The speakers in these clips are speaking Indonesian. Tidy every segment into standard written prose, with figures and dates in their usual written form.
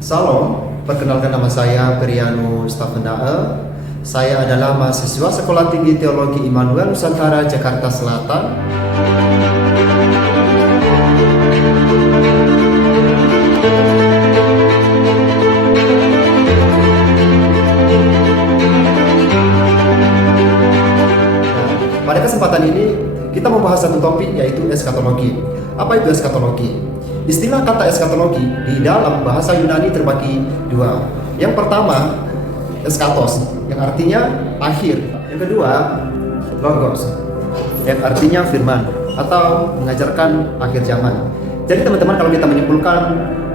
Salam, perkenalkan nama saya Periano Stafendae. Saya adalah mahasiswa Sekolah Tinggi Teologi Immanuel Nusantara, Jakarta Selatan. Pada kesempatan ini, kita membahas satu topik, yaitu eskatologi. Apa itu eskatologi? Istilah kata eskatologi di dalam bahasa Yunani terbagi dua. Yang pertama, eskatos, yang artinya akhir. Yang kedua, logos, yang artinya firman atau mengajarkan akhir zaman. Jadi teman-teman, kalau kita menyimpulkan,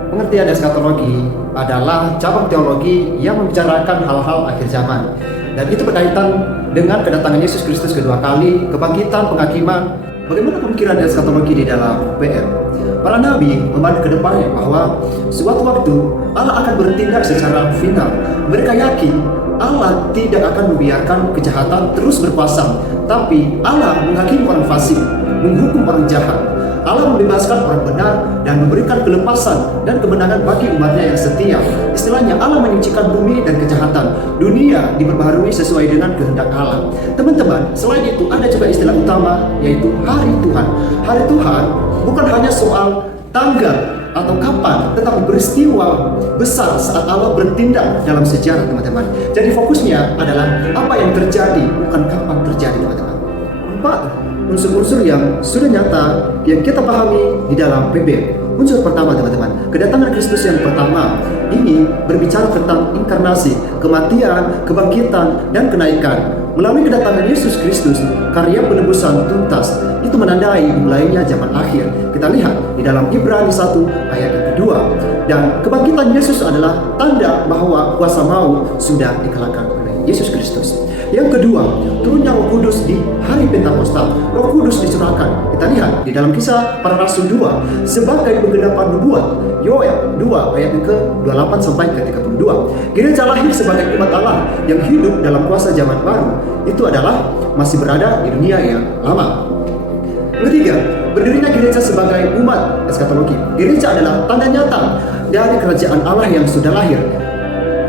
pengertian eskatologi adalah cabang teologi yang membicarakan hal-hal akhir zaman. Dan itu berkaitan dengan kedatangan Yesus Kristus kedua kali, kebangkitan, penghakiman. Bagaimana pemikiran eskatologi di dalam PM? Para nabi memandang ke depannya bahwa suatu waktu Allah akan bertindak secara final. Mereka yakin Allah tidak akan membiarkan kejahatan terus berkuasa, tapi Allah menghakimi orang fasik, menghukum orang jahat. Allah membebaskan orang benar dan memberikan kelepasan dan kemenangan bagi umatnya yang setia. Istilahnya, Allah menyucikan bumi dan kejahatan. Dunia diperbaharui sesuai dengan kehendak Allah. Teman-teman, selain itu ada juga istilah utama, yaitu hari Tuhan. Hari Tuhan bukan hanya soal tanggal atau kapan, tetapi peristiwa besar saat Allah bertindak dalam sejarah, teman-teman. Jadi fokusnya adalah apa yang terjadi, bukan kapan terjadi, teman-teman. Empat unsur-unsur yang sudah nyata yang kita pahami di dalam PB. Unsur pertama, teman-teman, kedatangan Kristus yang pertama ini berbicara tentang inkarnasi, kematian, kebangkitan, dan kenaikan. Melalui kedatangan Yesus Kristus, karya penebusan tuntas itu menandai mulainya zaman akhir. Kita lihat di dalam Ibrani 1 ayat yang kedua. Dan kebangkitan Yesus adalah tanda bahwa kuasa maut sudah dikalahkan oleh Yesus Kristus. Yang kedua, turunnya Roh Kudus di hari Pentakosta. Roh Kudus dicurahkan. Kita lihat di dalam Kisah Para Rasul 2 sebagai penggenapan nubuat. Yoel 2 ayat yang ke-28 sampai ke-32. Gereja lahir sebagai umat Allah yang hidup dalam kuasa zaman baru. Itu adalah masih berada di dunia yang lama. Ketiga, berdirinya gereja sebagai umat eskatologi. Gereja adalah tanda nyata dari kerajaan Allah yang sudah lahir,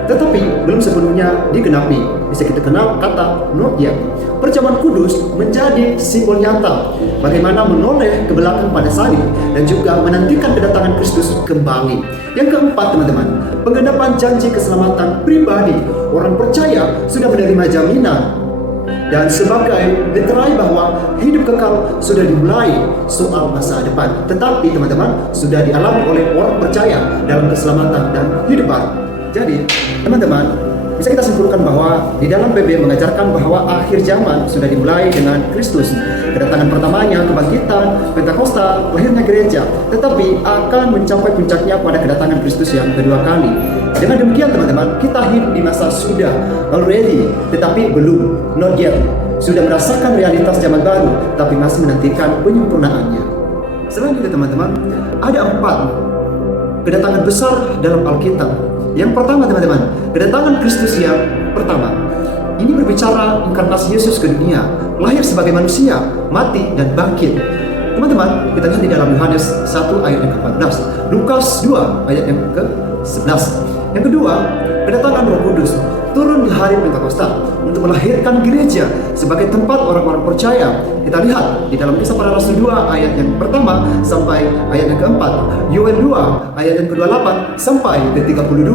tetapi belum sepenuhnya digenapi. Bisa kita kenal kata not yet. Perjamuan kudus menjadi simbol nyata bagaimana menoleh ke belakang pada salib dan juga menantikan kedatangan Kristus kembali. Yang keempat, teman-teman, penggenapan janji keselamatan pribadi. Orang percaya sudah menerima jaminan dan sebagai literai bahwa hidup kekal sudah dimulai soal masa depan. Tetapi teman-teman, sudah dialami oleh orang percaya dalam keselamatan dan hidup baru. Jadi teman-teman, bisa kita simpulkan bahwa di dalam PB mengajarkan bahwa akhir zaman sudah dimulai dengan Kristus. Kedatangan pertamanya, kebangkitan, Pentakosta, lahirnya gereja, tetapi akan mencapai puncaknya pada kedatangan Kristus yang kedua kali. Dengan demikian teman-teman, kita hidup di masa sudah, already, tetapi belum, not yet. Sudah merasakan realitas zaman baru, tapi masih menantikan penyempurnaannya. Selain itu teman-teman, ada 4 kedatangan besar dalam Alkitab. Yang pertama, teman-teman, kedatangan Kristus yang pertama. Ini berbicara inkarnasi Yesus ke dunia, lahir sebagai manusia, mati dan bangkit. Teman-teman, kita lihat di dalam Yohanes 1 ayat yang ke-14, Lukas 2 ayat yang ke-11. Yang kedua, kedatangan Roh Kudus turun di hari Pentakosta untuk melahirkan gereja sebagai tempat orang-orang percaya. Kita lihat di dalam Kisah Para Rasul 2 ayat yang pertama sampai ayat yang ke-4, Yoel 2 ayat yang ke-28 sampai ke-32.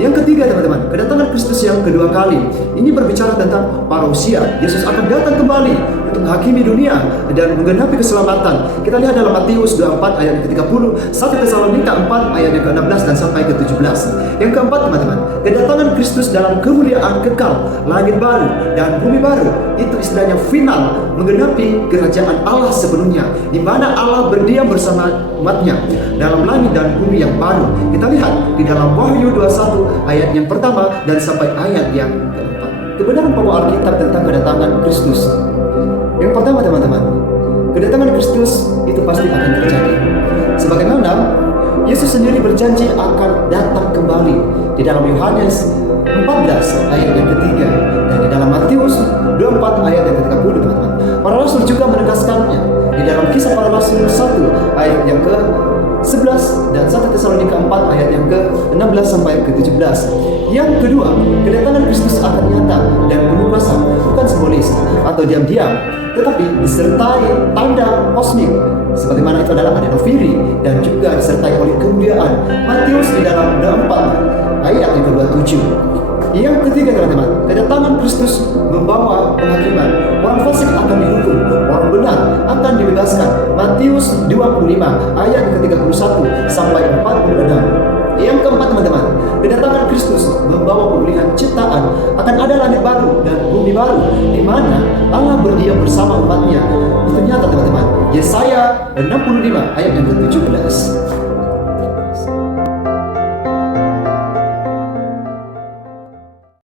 Yang ketiga, teman-teman, kedatangan Kristus yang kedua kali. Ini berbicara tentang parousia. Yesus akan datang kembali untuk menghakimi dunia dan menggenapi keselamatan. Kita lihat dalam Matius 24 ayat yang ke-30, 1 Tesalonika 4 ayat yang ke-16 dan sampai ke-17. Yang keempat, teman-teman, kedatangan Kristus dalam kemuliaan kekal, langit baru dan bumi baru. Itu istilahnya final, menggenapi kerajaan Allah sepenuhnya, di mana Allah berdiam bersama umatnya dalam langit dan bumi yang baru. Kita lihat di dalam Wahyu 21 ayat yang pertama dan sampai ayat yang keempat. Kebenaran pokok Alkitab tentang kedatangan Kristus. Yang pertama, teman-teman, kedatangan Kristus itu pasti akan terjadi. Sebagaimana Yesus sendiri berjanji akan datang kembali di dalam Yohanes 14 ayat yang ketiga dan di dalam Matius 24 ayat yang ke-30, teman-teman. Para rasul juga menegaskannya di dalam Kisah Para Rasul 1 ayat yang ke-11 11 dan 1 Tesalonika 4 ayat yang ke-16 sampai ke-17. Yang kedua, kedatangan Kristus akan nyata dan penuh kuasa, bukan simbolis atau diam-diam, tetapi disertai tanda kosmik sebagaimana itu adalah adenoviri dan juga disertai oleh kemuliaan. Matius di dalam 4 ayat yang ke-27. Yang ketiga teman-teman, kedatangan Kristus membawa penghakiman. Orang fasik akan dihukum, orang benar akan dibebaskan. Matius 25 ayat ke-31 sampai 46. Yang keempat teman-teman, kedatangan Kristus membawa pemulihan ciptaan. Akan ada langit baru dan bumi baru di mana Allah berdiam bersama umatnya. Itu nyata teman-teman. Yesaya 65 ayat yang ke-17.